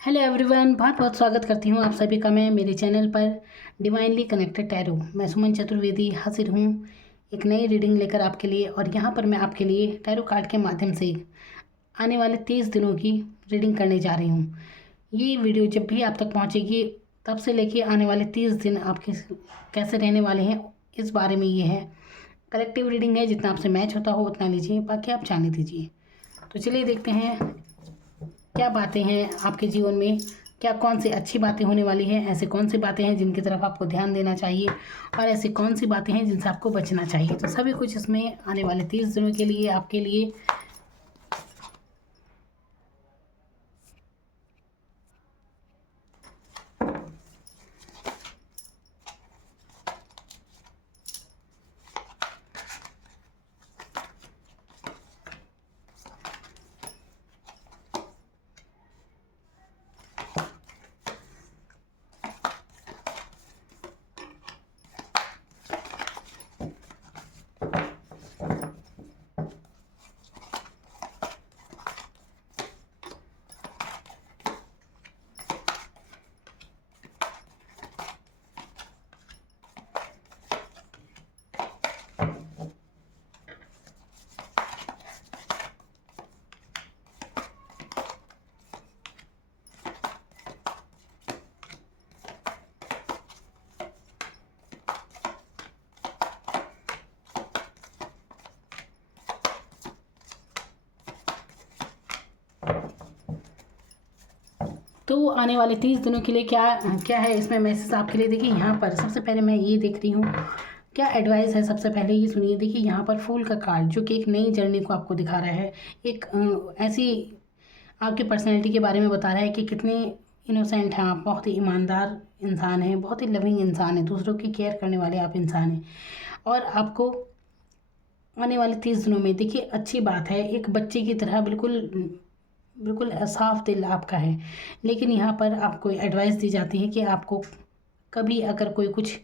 Hello everyone, बहुत बहुत स्वागत करती हूँ आप सभी का मैं मेरे चैनल पर डिवाइनली कनेक्टेड टैरो। मैं सुमन चतुर्वेदी हाजिर हूँ एक नई रीडिंग लेकर आपके लिए। और यहाँ पर मैं आपके लिए टैरो कार्ड के माध्यम से आने वाले 30 दिनों की रीडिंग करने जा रही हूँ। ये वीडियो जब भी आप तक पहुँचेगी तब से लेके आने वाले 30 दिन आपके कैसे रहने वाले हैं इस बारे में ये है। कलेक्टिव रीडिंग है, जितना आपसे मैच होता हो उतना लीजिए, बाकी आप जाने दीजिए। तो चलिए देखते हैं क्या बातें हैं आपके जीवन में, क्या कौन सी अच्छी बातें होने वाली हैं, ऐसे कौन सी बातें हैं जिनकी तरफ आपको ध्यान देना चाहिए और ऐसी कौन सी बातें हैं जिनसे आपको बचना चाहिए। तो सभी कुछ इसमें आने वाले 30 दिनों के लिए आपके लिए तो आने वाले 30 दिनों के लिए क्या क्या है इसमें मैसेज आपके लिए। देखिए यहाँ पर सबसे पहले मैं ये देख रही हूँ क्या एडवाइस है। सबसे पहले ये सुनिए। देखिए यहाँ पर फूल का कार्ड जो कि एक नई जर्नी को आपको दिखा रहा है, एक ऐसी आपकी पर्सनैलिटी के बारे में बता रहा है कि कितने इनोसेंट हैं आप, बहुत ही ईमानदार इंसान हैं, बहुत ही लविंग इंसान हैं, दूसरों की केयर करने वाले आप इंसान हैं। और आपको आने वाले 30 दिनों में देखिए अच्छी बात है, एक बच्चे की तरह बिल्कुल बिल्कुल साफ दिल आपका है। लेकिन यहाँ पर आपको एडवाइस दी जाती है कि आपको कभी अगर कोई कुछ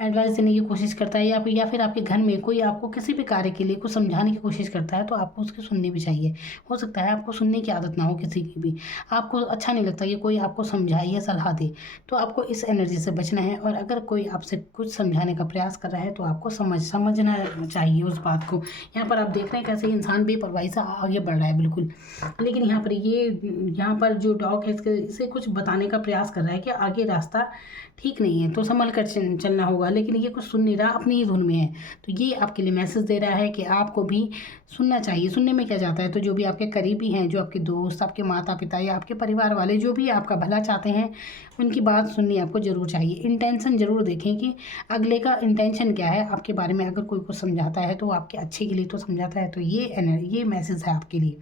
एडवाइस देने की कोशिश करता है या फिर आपके घर में कोई आपको किसी भी कार्य के लिए कुछ समझाने की कोशिश करता है तो आपको उसकी सुननी भी चाहिए। हो सकता है आपको सुनने की आदत ना हो किसी की भी, आपको अच्छा नहीं लगता कि कोई आपको समझाए या सलाह दे, तो आपको इस एनर्जी से बचना है। और अगर कोई आपसे कुछ समझाने का प्रयास कर रहा है तो आपको समझना चाहिए उस बात को। यहाँ पर आप देख रहे हैं कैसे इंसान बेपरवाही से आगे बढ़ रहा है बिल्कुल। लेकिन यहाँ पर जो डॉग है इसे कुछ बताने का प्रयास कर रहा है कि आगे रास्ता ठीक नहीं है, तो संभल कर चलना होगा। लेकिन ये कुछ सुन नहीं रहा, अपनी ही धुन में है। तो ये आपके लिए मैसेज दे रहा है कि आपको भी सुनना चाहिए। सुनने में क्या जाता है, तो जो भी आपके करीबी हैं, जो आपके दोस्त, आपके माता पिता या आपके परिवार वाले जो भी आपका भला चाहते हैं, उनकी बात सुननी आपको ज़रूर चाहिए। इंटेंशन ज़रूर देखें कि अगले का इंटेंशन क्या है आपके बारे में। अगर कोई कुछ समझाता है तो आपके अच्छे के लिए तो समझाता है, तो ये मैसेज है आपके लिए।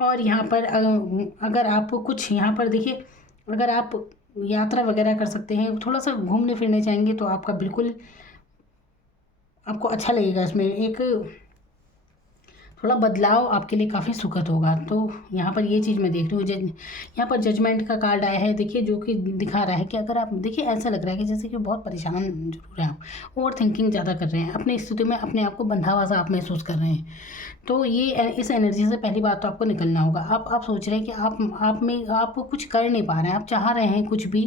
और यहाँ पर अगर आप कुछ यहाँ पर देखिए, अगर आप यात्रा वगैरह कर सकते हैं, थोड़ा सा घूमने फिरने जाएंगे तो आपका बिल्कुल आपको अच्छा लगेगा। इसमें एक थोड़ा बदलाव आपके लिए काफ़ी सुखद होगा। तो यहाँ पर ये चीज़ मैं देख रही हूँ। यहाँ पर जजमेंट का कार्ड आया है, देखिए, जो कि दिखा रहा है कि अगर आप देखिए ऐसा लग रहा है कि जैसे कि बहुत परेशान जरूर हैं आप, ओवर थिंकिंग ज़्यादा कर रहे हैं, अपनी स्थिति में अपने आप को बंधा हुआ सा आप महसूस कर रहे हैं। तो ये इस एनर्जी से पहली बात तो आपको निकलना होगा। आप सोच रहे हैं कि आप कुछ कर नहीं पा रहे हैं, आप चाह रहे हैं कुछ भी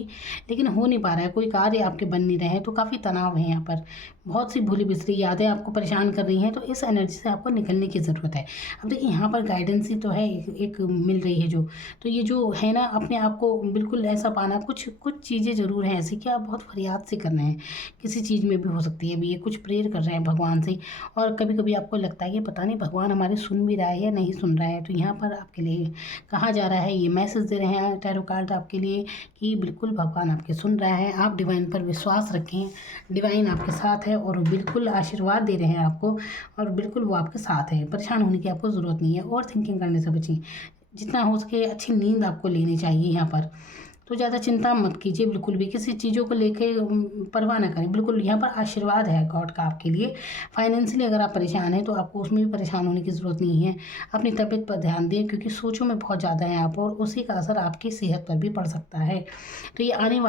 लेकिन हो नहीं पा रहा है, कोई कार्य आपके बन नहीं रहे हैं, तो काफ़ी तनाव है। यहाँ पर बहुत सी भूली बिसरी यादें आपको परेशान कर रही हैं, तो इस एनर्जी से आपको निकलने की ज़रूरत है। अब देखिए यहाँ पर गाइडेंस ही तो है, एक मिल रही है जो, तो ये जो है ना, अपने आप को बिल्कुल ऐसा पाना। कुछ कुछ चीज़ें ज़रूर हैं ऐसी कि आप बहुत फरियाद से कर रहे हैं, किसी चीज़ में भी हो सकती है। अभी ये कुछ प्रेयर कर रहे हैं भगवान से, और कभी कभी आपको लगता है कि पता नहीं भगवान हमारे सुन भी रहा है या नहीं सुन रहा है। तो यहाँ पर आपके लिए कहा जा रहा है, ये मैसेज दे रहे हैं टैरो कार्ड आपके लिए कि बिल्कुल भगवान आपके सुन रहा है। आप डिवाइन पर विश्वास रखें, डिवाइन आपके साथ है और बिल्कुल आशीर्वाद दे रहे हैं आपको, और बिल्कुल वो आपके साथ है। परेशान होने की आपको ज़रूरत नहीं है, ओवर थिंकिंग करने से बचें। जितना हो सके अच्छी नींद आपको लेनी चाहिए यहाँ पर। तो ज़्यादा चिंता मत कीजिए, बिल्कुल भी किसी चीज़ों को लेके परवाह ना करें। बिल्कुल यहाँ पर आशीर्वाद है गॉड का आपके लिए। फाइनेंशियली अगर आप परेशान हैं तो आपको उसमें भी परेशान होने की ज़रूरत नहीं है। अपनी तबीयत पर ध्यान दें, क्योंकि सोचों में बहुत ज़्यादा है आप, और उसी का असर आपकी सेहत पर भी पड़ सकता है। तो ये आने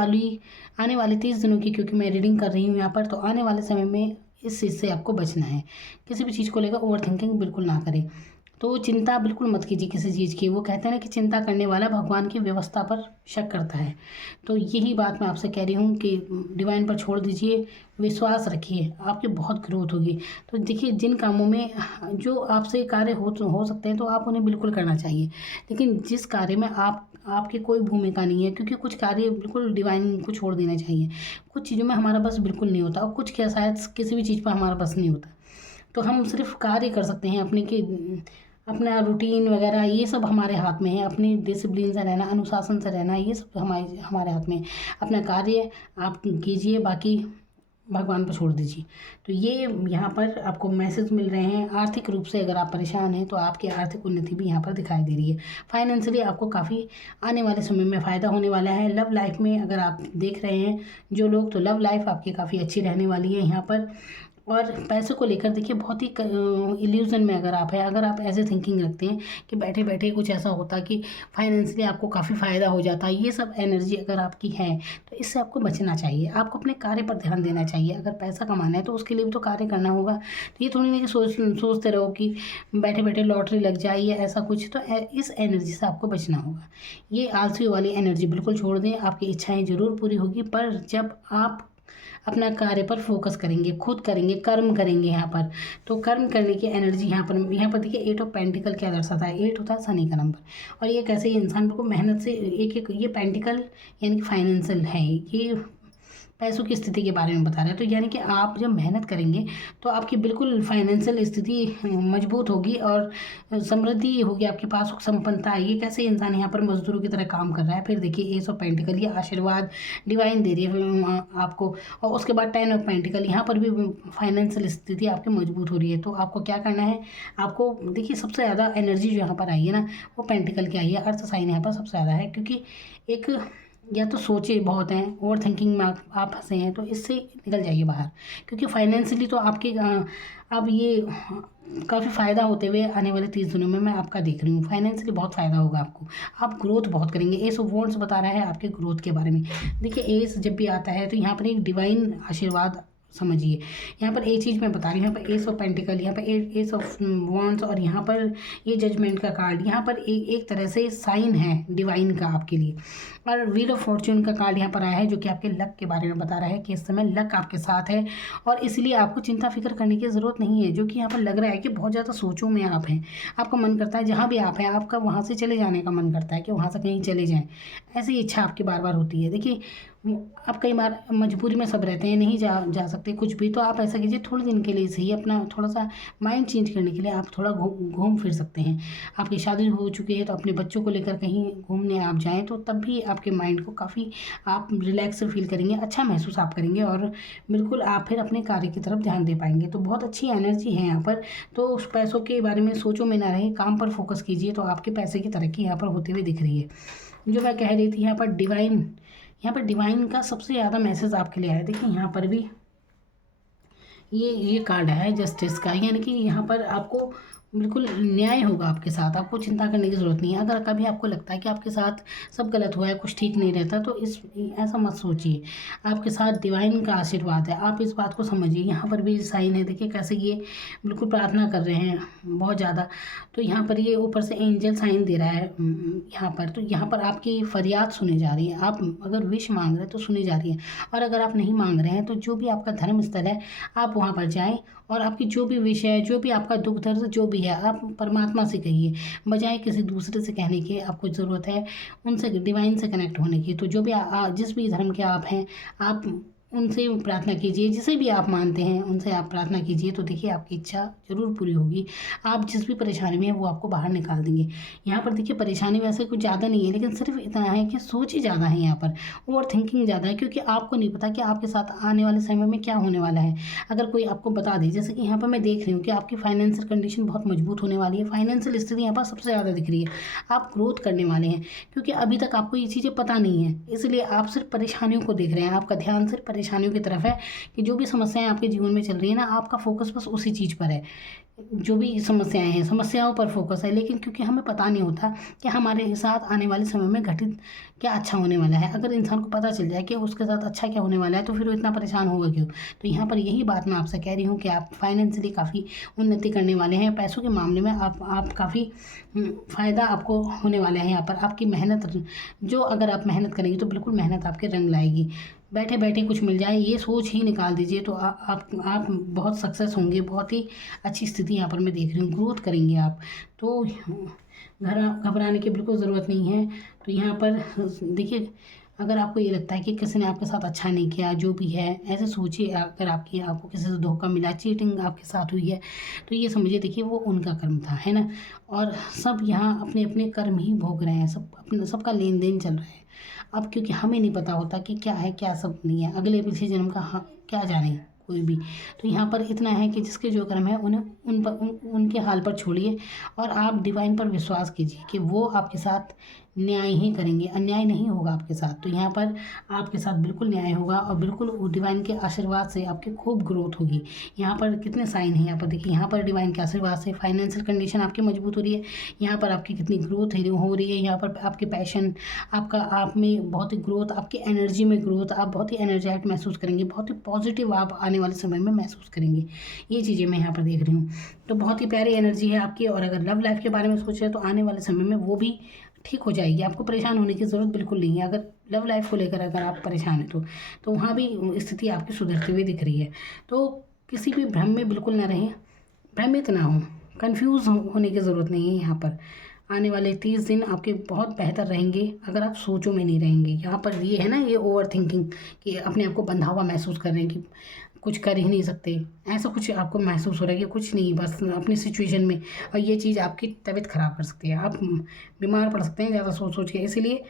वाले 30 दिनों की क्योंकि मैं रीडिंग कर रही हूँ यहाँ पर, तो आने वाले समय में इस चीज़ से आपको बचना है। किसी भी चीज़ को लेकर ओवर थिंकिंग बिल्कुल ना करें। तो चिंता बिल्कुल मत कीजिए किसी चीज़ की। वो कहते हैं ना कि चिंता करने वाला भगवान की व्यवस्था पर शक करता है। तो यही बात मैं आपसे कह रही हूँ कि डिवाइन पर छोड़ दीजिए, विश्वास रखिए, आपकी बहुत ग्रोथ होगी। तो देखिए, जिन कामों में जो आपसे कार्य हो सकते हैं तो आप उन्हें बिल्कुल करना चाहिए, लेकिन जिस कार्य में आपकी कोई भूमिका नहीं है, क्योंकि कुछ कार्य बिल्कुल डिवाइन को छोड़ देना चाहिए। कुछ चीज़ों में हमारा बस बिल्कुल नहीं होता, और कुछ क्या शायद किसी भी चीज़ पर हमारा बस नहीं होता। तो हम सिर्फ कार्य कर सकते हैं अपने कि अपना रूटीन वगैरह, ये सब हमारे हाथ में है। अपनी डिसिप्लिन से रहना, अनुशासन से रहना, ये सब हमारे हाथ में है। अपना कार्य आप कीजिए, बाकी भगवान पर छोड़ दीजिए। तो ये यहाँ पर आपको मैसेज मिल रहे हैं। आर्थिक रूप से अगर आप परेशान हैं तो आपकी आर्थिक उन्नति भी यहाँ पर दिखाई दे रही है। फाइनेंशियली आपको काफ़ी आने वाले समय में फ़ायदा होने वाला है। लव लाइफ में अगर आप देख रहे हैं जो लोग, तो लव लाइफ आपकी काफ़ी अच्छी रहने वाली है यहाँ पर। और पैसों को लेकर देखिए, बहुत ही इल्यूज़न में अगर आप हैं, अगर आप ऐसे थिंकिंग रखते हैं कि बैठे बैठे कुछ ऐसा होता कि फाइनेंशियली आपको काफ़ी फ़ायदा हो जाता, ये सब एनर्जी अगर आपकी है तो इससे आपको बचना चाहिए। आपको अपने कार्य पर ध्यान देना चाहिए। अगर पैसा कमाना है तो उसके लिए भी तो कार्य करना होगा। तो ये थोड़ी नहीं कि सोचते रहो कि बैठे बैठे लॉटरी लग जाए या ऐसा कुछ। तो इस एनर्जी से आपको बचना होगा। ये आलसी वाली एनर्जी बिल्कुल छोड़ दें। आपकी इच्छाएँ ज़रूर पूरी होगी, पर जब आप अपना कार्य पर फोकस करेंगे, खुद करेंगे, कर्म करेंगे यहाँ पर, तो कर्म करने की एनर्जी यहाँ पर देखिए। 8 ऑफ पेंटिकल क्या दर्शाता है? 8 होता है शनि का नंबर, और ये कैसे इंसान को मेहनत से एक ये पेंटिकल यानी कि फाइनेंशियल है, ये पैसों की स्थिति के बारे में बता रहा है। तो यानी कि आप जब मेहनत करेंगे तो आपकी बिल्कुल फाइनेंशियल स्थिति मजबूत होगी और समृद्धि होगी, आपके पास सुख संपन्नता है। ये कैसे इंसान यहाँ पर मजदूरों की तरह काम कर रहा है। फिर देखिए, एस ऑफ पेंटिकल, ये आशीर्वाद डिवाइन दे रही है आपको। और उसके बाद 10 ऑफ पेंटिकल, यहाँ पर भी फाइनेंशियल स्थिति आपकी मजबूत हो रही है। तो आपको क्या करना है? आपको देखिए, सबसे ज़्यादा एनर्जी जो यहाँ पर आई है ना, वो पेंटिकल की आई है। अर्थ साइन यहाँ पर सबसे ज़्यादा है, क्योंकि एक या तो सोचे बहुत हैं, ओवर थिंकिंग में आप फंसे हैं, तो इससे निकल जाइए बाहर। क्योंकि फाइनेंशियली तो आपके अब ये काफ़ी फ़ायदा होते हुए आने वाले 30 दिनों में मैं आपका देख रही हूँ। फाइनेंशियली बहुत फ़ायदा होगा आपको, आप ग्रोथ बहुत करेंगे। एस ऑफ वॉन्ड्स बता रहा है आपके ग्रोथ के बारे में। देखिए, एस जब भी आता है तो यहाँ पर एक डिवाइन आशीर्वाद समझिए। यहाँ पर एक चीज़ मैं बता रही हूँ, यहाँ पर एस ऑफ पेंटिकल, यहाँ पर एस ऑफ वॉन्ड्स, और यहाँ पर ये जजमेंट का कार्ड, यहाँ पर एक तरह से साइन है डिवाइन का आपके लिए। और व्हील ऑफ फॉर्च्यून का कार्ड यहाँ पर आया है, जो कि आपके लक के बारे में बता रहा है कि इस समय लक आपके साथ है, और इसलिए आपको चिंता फिक्र करने की ज़रूरत नहीं है। जो कि यहाँ पर लग रहा है कि बहुत ज़्यादा सोचों में आप हैं, आपका मन करता है जहाँ भी आप हैं आपका वहाँ से चले जाने का मन करता है कि वहाँ से कहीं चले जाएँ, ऐसी इच्छा आपकी बार बार होती है। देखिए, आप कई बार मजबूरी में सब रहते हैं, नहीं जा सकते कुछ भी, तो आप ऐसा कीजिए, थोड़े दिन के लिए सही अपना थोड़ा सा माइंड चेंज करने के लिए आप थोड़ा घूम फिर सकते हैं। आपकी शादी हो चुकी है तो अपने बच्चों को लेकर कहीं घूमने आप जाएं, तो तब भी आपके माइंड को काफ़ी आप रिलैक्स फील करेंगे, अच्छा महसूस आप करेंगे, और बिल्कुल आप फिर अपने कार्य की तरफ ध्यान दे पाएंगे। तो बहुत अच्छी एनर्जी है यहाँ पर। तो उस पैसों के बारे में सोचो में ना रहे, काम पर फोकस कीजिए, तो आपके पैसे की तरक्की यहाँ पर होते हुए दिख रही है। जो मैं कह रही थी, यहाँ पर डिवाइन का सबसे ज़्यादा मैसेज आपके लिए आया। देखिए, यहाँ पर भी ये कार्ड है जस्टिस का, यानी कि यहाँ पर आपको बिल्कुल न्याय होगा आपके साथ, आपको चिंता करने की ज़रूरत नहीं है। अगर कभी आपको लगता है कि आपके साथ सब गलत हुआ है, कुछ ठीक नहीं रहता, तो ऐसा मत सोचिए। आपके साथ डिवाइन का आशीर्वाद है, आप इस बात को समझिए। यहाँ पर भी साइन है, देखिए कैसे ये बिल्कुल प्रार्थना कर रहे हैं बहुत ज़्यादा। तो यहाँ पर ये ऊपर से एंजल साइन दे रहा है यहाँ पर। तो यहाँ पर आपकी फरियाद सुनी जा रही है। आप अगर विश मांग रहे हैं तो सुनी जा रही है, और अगर आप नहीं मांग रहे हैं तो जो भी आपका धर्म स्थल है आप वहाँ पर जाएँ, और आपकी जो भी विषय है, जो भी आपका दुख दर्द जो भी है, आप परमात्मा से कहिए, बजाय किसी दूसरे से कहने की। आपको ज़रूरत है उनसे, डिवाइन से कनेक्ट होने की। तो जो भी जिस भी धर्म के आप हैं, आप उनसे प्रार्थना कीजिए, जिसे भी आप मानते हैं उनसे आप प्रार्थना कीजिए, तो देखिए आपकी इच्छा ज़रूर पूरी होगी। आप जिस भी परेशानी में है वो आपको बाहर निकाल देंगे। यहाँ पर देखिए, परेशानी वैसे कुछ ज़्यादा नहीं है, लेकिन सिर्फ इतना है कि सोच ही ज़्यादा है यहाँ पर, ओवर थिंकिंग ज़्यादा है, क्योंकि आपको नहीं पता कि आपके साथ आने वाले समय में क्या होने वाला है। अगर कोई आपको बता दे, जैसे कि यहाँ पर मैं देख रही हूँ कि आपकी फाइनेंशियल कंडीशन बहुत मजबूत होने वाली है, फाइनेंशियल स्थिति यहाँ पर सबसे ज़्यादा दिख रही है, आप ग्रोथ करने वाले हैं, क्योंकि अभी तक आपको ये चीज़ें पता नहीं है, इसलिए आप सिर्फ परेशानियों को देख रहे हैं। आपका ध्यान सिर्फ परेशानियों की तरफ है कि जो भी समस्याएं आपके जीवन में चल रही है ना, आपका फोकस बस उसी चीज़ पर है। जो भी समस्याएं हैं, समस्याओं पर फोकस है, लेकिन क्योंकि हमें पता नहीं होता कि हमारे साथ आने वाले समय में घटित क्या अच्छा होने वाला है। अगर इंसान को पता चल जाए कि उसके साथ अच्छा क्या होने वाला है तो फिर वो इतना परेशान होगा क्यों। तो यहाँ पर यही बात मैं आपसे कह रही हूँ कि आप फाइनेंशियली काफ़ी उन्नति करने वाले हैं। पैसों के मामले में आप काफ़ी फ़ायदा आपको होने वाला है। यहाँ पर आपकी मेहनत जो, अगर आप मेहनत करेंगे तो बिल्कुल मेहनत आपके रंग लाएगी। बैठे बैठे कुछ मिल जाए ये सोच ही निकाल दीजिए तो आप बहुत सक्सेस होंगे। बहुत ही अच्छी स्थिति यहाँ पर मैं देख रही हूँ, ग्रोथ करेंगे आप। तो घबराने की बिल्कुल ज़रूरत नहीं है। तो यहाँ पर देखिए, अगर आपको ये लगता है कि किसी ने आपके साथ अच्छा नहीं किया, जो भी है ऐसे सोचिए, अगर आपको किसी से धोखा मिला, चीटिंग आपके साथ हुई है, तो ये समझिए देखिए वो उनका कर्म था, है ना। और सब यहाँ अपने अपने कर्म ही भोग रहे हैं, सबका लेन देन चल रहा है। अब क्योंकि हमें नहीं पता होता कि क्या है क्या सब नहीं है, अगले पिछले जन्म का क्या जाने कोई भी। तो यहाँ पर इतना है कि जिसके जो कर्म है उन्हें उनके हाल पर छोड़िए और आप डिवाइन पर विश्वास कीजिए कि वो आपके साथ न्याय ही करेंगे, अन्याय नहीं होगा आपके साथ। तो यहाँ पर आपके साथ बिल्कुल न्याय होगा और बिल्कुल डिवाइन के आशीर्वाद से आपकी खूब ग्रोथ होगी। यहाँ पर कितने साइन हैं, यहाँ पर देखिए, यहाँ पर डिवाइन के आशीर्वाद से फाइनेंशियल कंडीशन आपकी मजबूत हो रही है। यहाँ पर आपकी कितनी ग्रोथ हो रही है। यहाँ पर आपके पैशन, आप में बहुत ही ग्रोथ, आपकी एनर्जी में ग्रोथ, आप बहुत ही एनर्जाइट महसूस करेंगे, बहुत ही पॉजिटिव आप आने वाले समय में महसूस करेंगे। ये चीज़ें मैं यहाँ पर देख रही हूँ। तो बहुत ही प्यारी एनर्जी है आपकी। और अगर लव लाइफ के बारे में सोच रहे हैं तो आने वाले समय में वो भी ठीक हो जाएगी। आपको परेशान होने की ज़रूरत बिल्कुल नहीं है। अगर लव लाइफ को लेकर अगर आप परेशान हैं तो वहाँ भी स्थिति आपकी सुधरती हुई दिख रही है। तो किसी भी भ्रम में बिल्कुल ना रहें, भ्रमित ना हो, कन्फ्यूज़ होने की ज़रूरत नहीं है। यहाँ पर आने वाले 30 दिन आपके बहुत बेहतर रहेंगे अगर आप सोचों में नहीं रहेंगे। यहाँ पर ये है ना, ये ओवर थिंकिंग कि अपने आप को बंधा हुआ महसूस कर रहे हैं कि कुछ कर ही नहीं सकते, ऐसा कुछ आपको महसूस हो रहा है कि कुछ नहीं, बस अपनी सिचुएशन में। और ये चीज़ आपकी तबीयत ख़राब कर सकती है, आप बीमार पड़ सकते हैं ज़्यादा सोच के। इसीलिए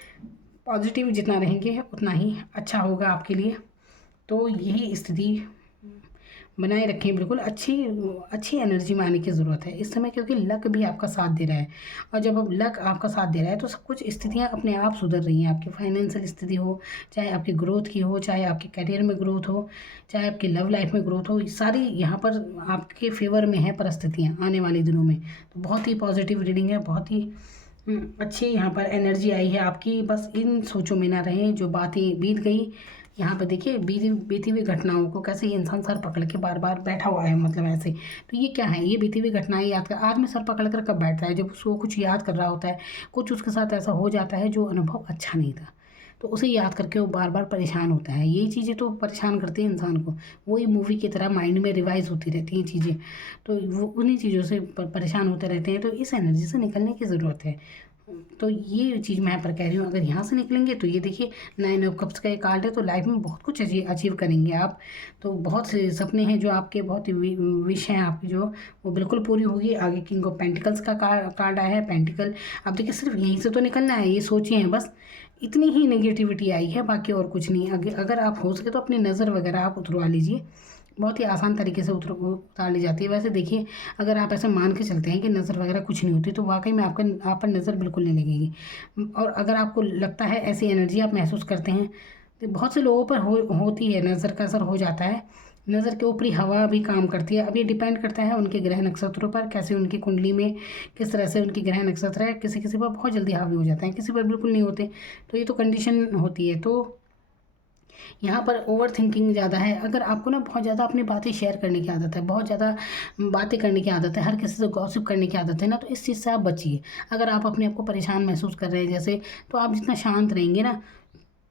पॉजिटिव जितना रहेंगे उतना ही अच्छा होगा आपके लिए। तो यही स्थिति बनाए रखें, बिल्कुल अच्छी एनर्जी में आने की ज़रूरत है इस समय, क्योंकि लक भी आपका साथ दे रहा है। और जब अब लक आपका साथ दे रहा है तो सब कुछ स्थितियाँ अपने आप सुधर रही हैं। आपकी फाइनेंशियल स्थिति हो, चाहे आपकी ग्रोथ की हो, चाहे आपके करियर में ग्रोथ हो, चाहे आपकी लव लाइफ में ग्रोथ हो, सारी यहाँ पर आपके फेवर में है परिस्थितियाँ आने वाले दिनों में। तो बहुत ही पॉजिटिव रीडिंग है, बहुत ही अच्छी यहाँ पर एनर्जी आई है आपकी। बस इन सोचों में ना रहें जो बातें बीत गई। यहाँ पर देखिए, बीती हुई घटनाओं को कैसे ये इंसान सर पकड़ के बार बार बैठा हुआ है, मतलब ऐसे। तो ये क्या है, ये बीती हुई घटनाएं याद कर आदमी सर पकड़ कर कब बैठता है, जब उसको कुछ याद कर रहा होता है, कुछ उसके साथ ऐसा हो जाता है जो अनुभव अच्छा नहीं था, तो उसे याद करके वो बार बार परेशान होता है। यही चीज़ें तो परेशान करती हैं इंसान को, वही मूवी की तरह माइंड में रिवाइज होती रहती हैं चीज़ें। तो वो उन्हीं चीज़ों से परेशान होते रहते हैं। तो इस एनर्जी से निकलने की ज़रूरत है। तो ये चीज़ मैं यहाँ पर कह रही हूँ, अगर यहाँ से निकलेंगे तो ये देखिए 9 ऑफ कप्स का एक कार्ड है। तो लाइफ में बहुत कुछ अचीव करेंगे आप। तो बहुत से सपने हैं जो आपके, बहुत विश हैं आपकी जो, वो बिल्कुल पूरी होगी। आगे किंग ऑफ पेंटिकल्स का कार्ड आया है, पेंटिकल। अब देखिए सिर्फ यहीं से तो निकलना है, ये सोचिए हैं बस, इतनी ही नेगेटिविटी आई है, बाकी और कुछ नहीं। अगर आप हो सके तो अपनी नज़र वगैरह आप उतरवा लीजिए, बहुत ही आसान तरीके से उतार ली जाती है। वैसे देखिए, अगर आप ऐसा मान के चलते हैं कि नज़र वगैरह कुछ नहीं होती तो वाकई में आप पर नज़र बिल्कुल नहीं लगेगी। और अगर आपको लगता है ऐसी एनर्जी आप महसूस करते हैं, तो बहुत से लोगों पर होती है, नज़र का असर हो जाता है। नज़र के ऊपरी हवा भी काम करती है। अब ये डिपेंड करता है उनके ग्रह नक्षत्रों पर, कैसे उनकी कुंडली में किस तरह से उनके ग्रह नक्षत्र है। किसी किसी पर बहुत जल्दी हावी हो जाते हैं, किसी पर बिल्कुल नहीं होते। तो ये तो कंडीशन होती है। तो यहाँ पर ओवर थिंकिंग ज़्यादा है। अगर आपको ना बहुत ज़्यादा अपनी बातें शेयर करने की आदत है, बहुत ज़्यादा बातें करने की आदत है, हर किसी से गॉसिप करने की आदत है ना, तो इस चीज़ से आप बचिए। अगर आप अपने आप को परेशान महसूस कर रहे हैं जैसे, तो आप जितना शांत रहेंगे ना,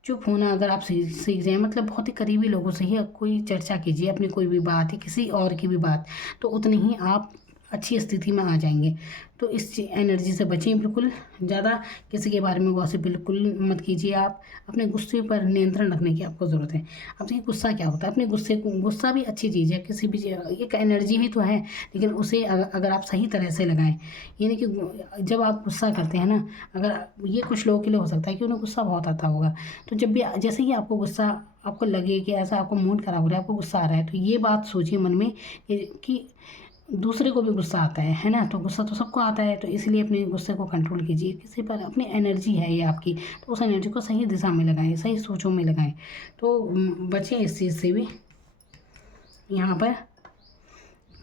चुप होना अगर आप सीख जाएँ, मतलब बहुत ही करीबी लोगों से ही कोई चर्चा कीजिए अपनी कोई भी बात या किसी और की भी बात, तो उतनी ही आप अच्छी स्थिति में आ जाएंगे। तो इस एनर्जी से बचें, बिल्कुल ज़्यादा किसी के बारे में गॉसिप बिल्कुल मत कीजिए। आप अपने गुस्से पर नियंत्रण रखने की आपको ज़रूरत है। अब देखिए गुस्सा क्या होता है, अपने गुस्सा भी अच्छी चीज़ है, किसी भी एक एनर्जी ही तो है, लेकिन उसे अगर आप सही तरह से लगाएं। यानी कि जब आप गुस्सा करते हैं ना, अगर ये कुछ लोगों के लिए हो सकता है कि उन्हें गुस्सा बहुत आता होगा, तो जब भी जैसे ही आपको गुस्सा, आपको लगे कि ऐसा आपको मूड खराब हो रहा है, आपको गुस्सा आ रहा है, तो ये बात सोचिए मन में कि दूसरे को भी गुस्सा आता है ना। तो गुस्सा तो सबको आता है, तो इसलिए अपने गुस्से को कंट्रोल कीजिए। किसी पर अपनी एनर्जी है ये आपकी, तो उस एनर्जी को सही दिशा में लगाएं, सही सोचों में लगाएं। तो बचें इस चीज़ से भी। यहाँ पर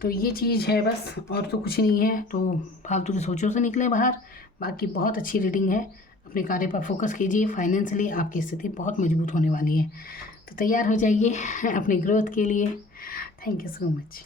तो ये चीज़ है बस, और तो कुछ नहीं है। तो फालतू की सोचों से निकले बाहर। बाकी बहुत अच्छी रीडिंग है, अपने कार्य पर फोकस कीजिए। फाइनेंशियली आपकी स्थिति बहुत मजबूत होने वाली है, तो तैयार हो जाइए अपने ग्रोथ के लिए। Thank you so much.